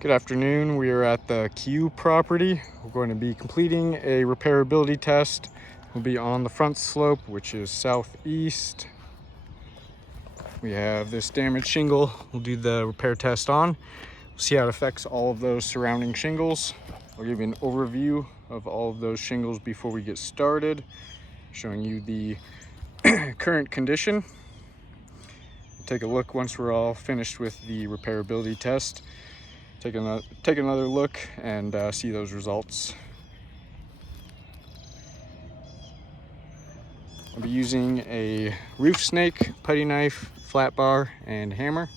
Good afternoon. We are at the Q property. We're going to be completing a repairability test. We'll be on the front slope, which is southeast. We have this damaged shingle. We'll do the repair test on. We'll see how it affects all of those surrounding shingles. I'll give you an overview of all of those shingles before we get started, showing you the current condition. We'll take a look once we're all finished with the repairability test. Take another look and see those results. I'll be using a roof snake, putty knife, flat bar, and hammer.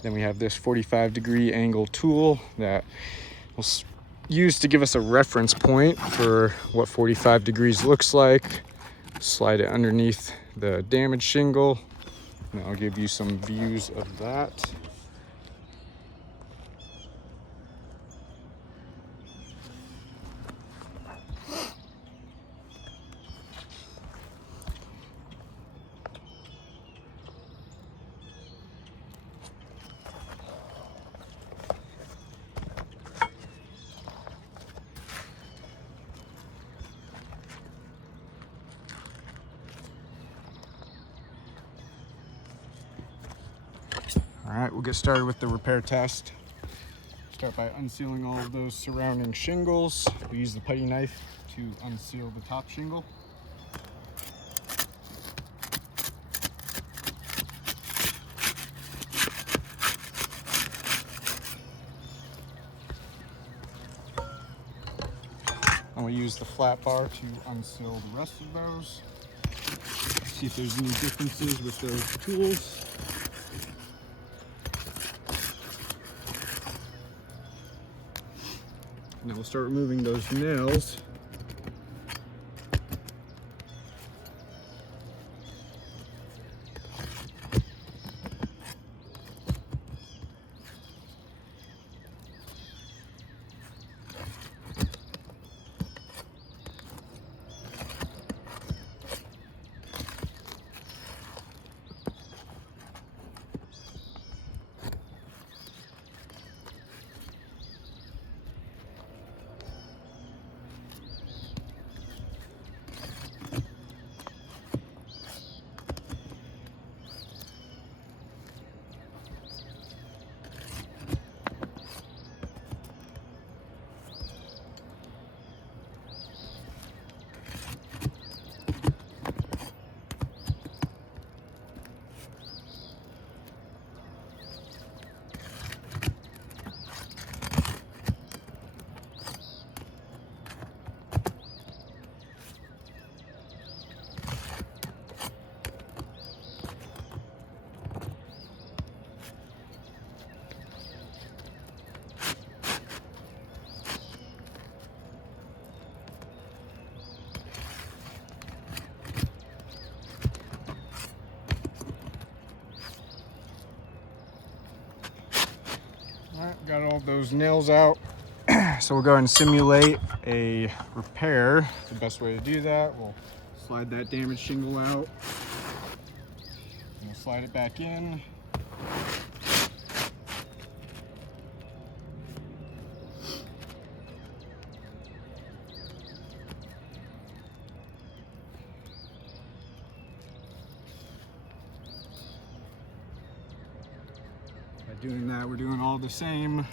Then we have this 45-degree angle tool that we'll use to give us a reference point for what 45 degrees looks like. Slide it underneath the damaged shingle, and I'll give you some views of that. All right, we'll get started with the repair test. Start by unsealing all of those surrounding shingles. We use the putty knife to unseal the top shingle. And we use the flat bar to unseal the rest of those. See if there's any differences with those tools. And then we'll start removing those nails. All right, got all those nails out. So we'll go ahead and simulate a repair. The best way to do that, we'll slide that damaged shingle out. And we'll slide it back in. By doing that, we're doing all the same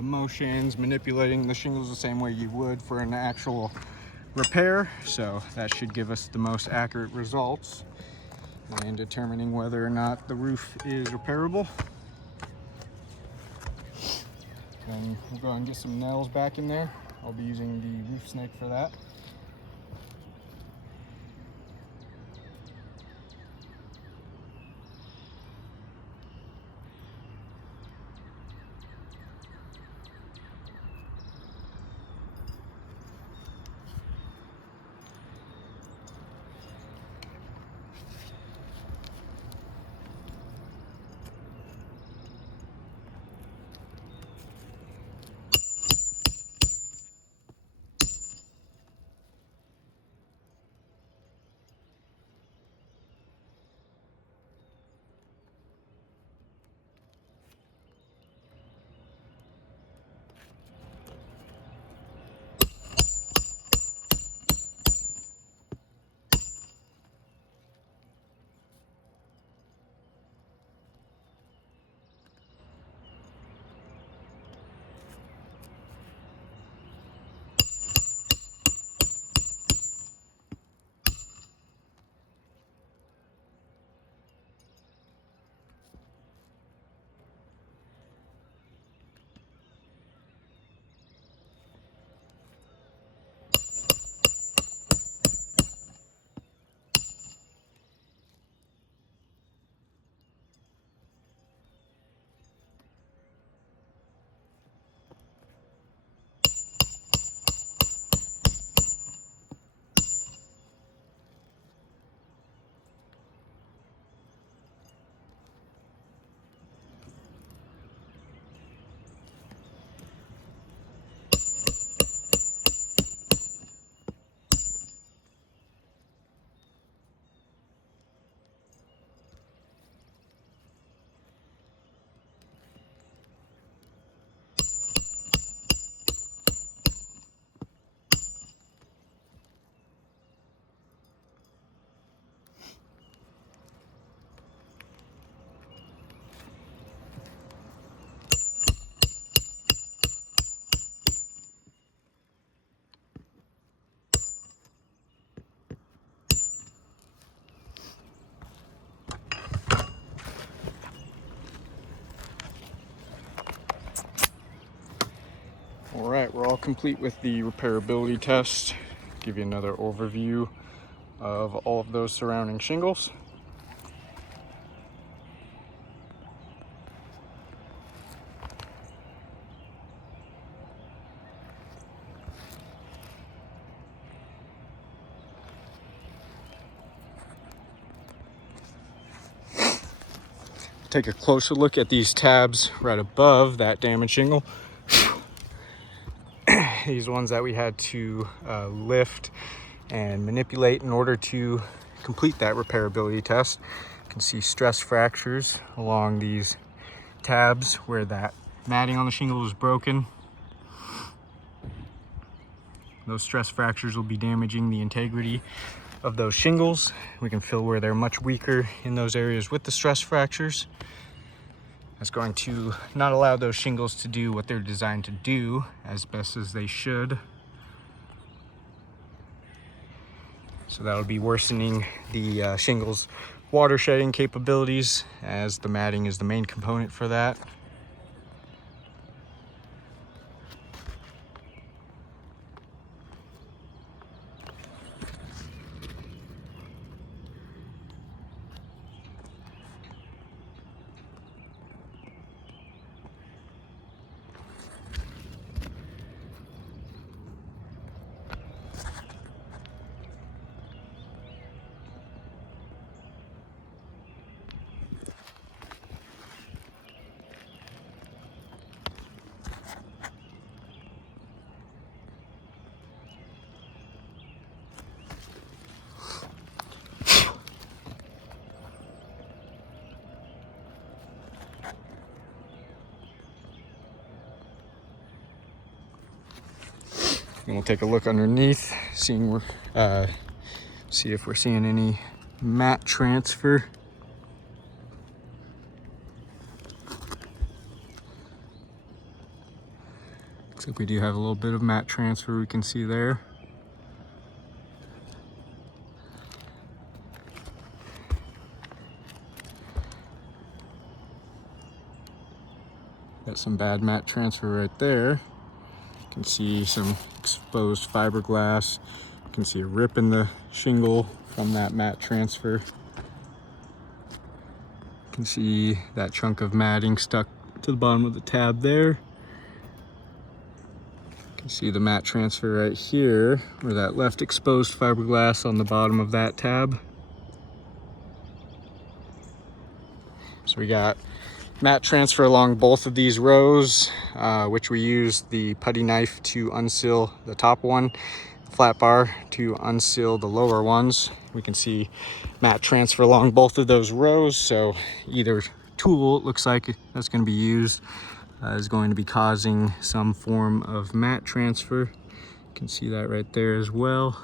motions, manipulating the shingles the same way you would for an actual repair. So that should give us the most accurate results in determining whether or not the roof is repairable. Then we'll go ahead and get some nails back in there. I'll be using the roof snake for that. All right, we're all complete with the repairability test. Give you another overview of all of those surrounding shingles. Take a closer look at these tabs right above that damaged shingle. These ones that we had to lift and manipulate in order to complete that repairability test. You can see stress fractures along these tabs where that matting on the shingle was broken. Those stress fractures will be damaging the integrity of those shingles. We can feel where they're much weaker in those areas with the stress fractures. That's going to not allow those shingles to do what they're designed to do as best as they should. So that'll be worsening the shingles' water shedding capabilities, as the matting is the main component for that. And we'll take a look underneath, see if we're seeing any mat transfer. Looks like we do have a little bit of mat transfer we can see there. Got some bad mat transfer right there. You can see some exposed fiberglass. You can see a rip in the shingle from that mat transfer. You can see that chunk of matting stuck to the bottom of the tab there. You can see the mat transfer right here, where that left exposed fiberglass on the bottom of that tab. So we got mat transfer along both of these rows, which we used the putty knife to unseal the top one, flat bar to unseal the lower ones. We can see mat transfer along both of those rows, so either tool, it looks like, that's going to be used is going to be causing some form of mat transfer. You can see that right there as well.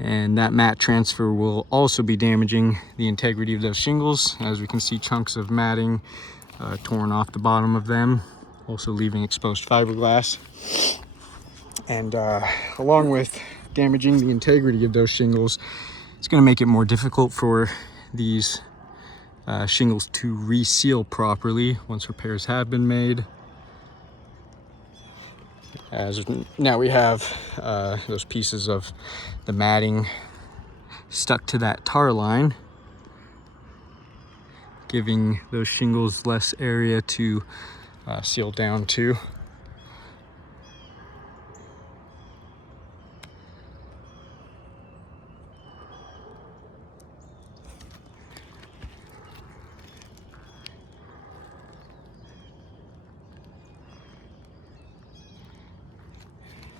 And that mat transfer will also be damaging the integrity of those shingles, as we can see chunks of matting torn off the bottom of them, also leaving exposed fiberglass. And along with damaging the integrity of those shingles, it's going to make it more difficult for these shingles to reseal properly once repairs have been made. As now we have those pieces of the matting stuck to that tar line, giving those shingles less area to seal down to.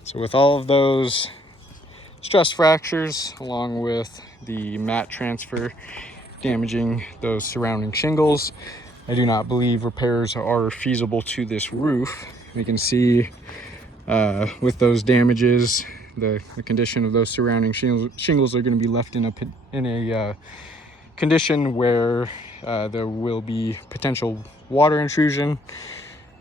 So with all of those stress fractures, along with the mat transfer damaging those surrounding shingles, I do not believe repairs are feasible to this roof. You can see with those damages, the condition of those surrounding shingles are going to be left in a condition where there will be potential water intrusion.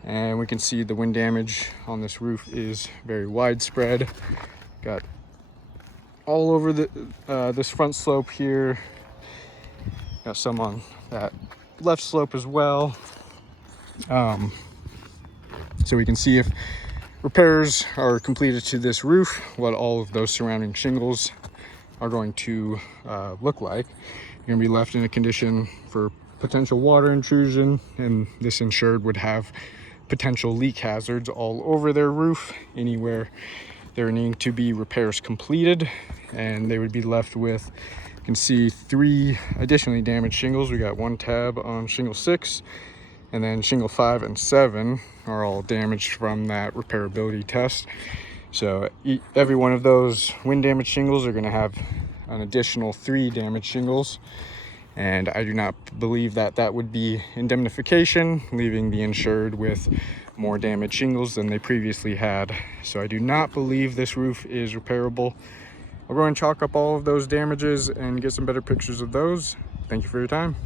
And we can see the wind damage on this roof is very widespread. Got all over this front slope here. Got some on that left slope as well. So we can see if repairs are completed to this roof, what all of those surrounding shingles are going to look like. You're gonna be left in a condition for potential water intrusion, and this insured would have potential leak hazards all over their roof anywhere there needing to be repairs completed. And they would be left with, you can see, 3 additionally damaged shingles. We got 1 tab on shingle 6, and then shingle 5 and 7 are all damaged from that repairability test. So every one of those wind damaged shingles are going to have an additional 3 damaged shingles, and I do not believe that that would be indemnification, leaving the insured with more damaged shingles than they previously had. So I do not believe this roof is repairable. I'll go and chalk up all of those damages and get some better pictures of those. Thank you for your time.